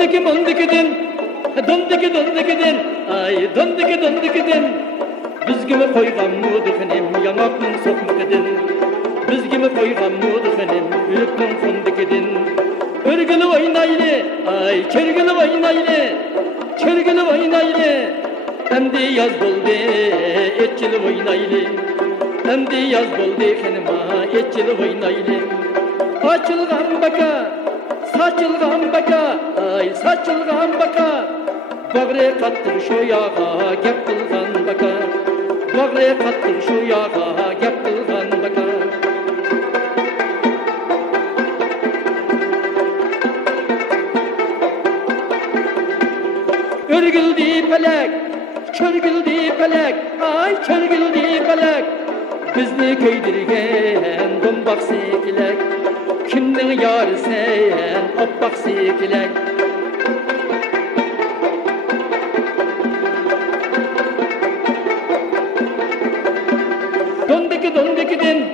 Dondikidin, dondikidin, ay dondikidin. Bizgimi koygan mudıkınem, yanakның sokmukidin. Bizgimi koygan mudıkınem, ürüpnің fondikidin. Örgülü oynaylı, ay çörgülü oynaylı, çörgülü oynaylı. Endi yaz boldu, etçili oynaylı. Endi yaz boldu kenima, etçili oynaylı. Açılgan baka, saçılgan baka, ay saçılgan baka. Bağrı kattır şu yağa, gep kılgan baka. Bağrı kattır şu yağa, gep kılgan baka. Örgüldü pelek, çörgüldü pelek, ay çörgüldü pelek. Bizni köydirgen dombak sekilek. Kimning yarı sen oppak sekilek. Dondikidin,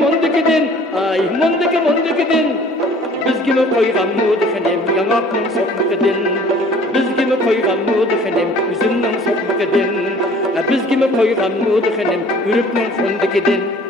mondikidin, ay mondikidin. Bizgimi koygan mudıkınem, yanakның sokmukidin. Bizgimi koygan mudıkınem, üzümның sokmukidin. Bizgimi koygan mudıkınem, ürüpnің fondikidin.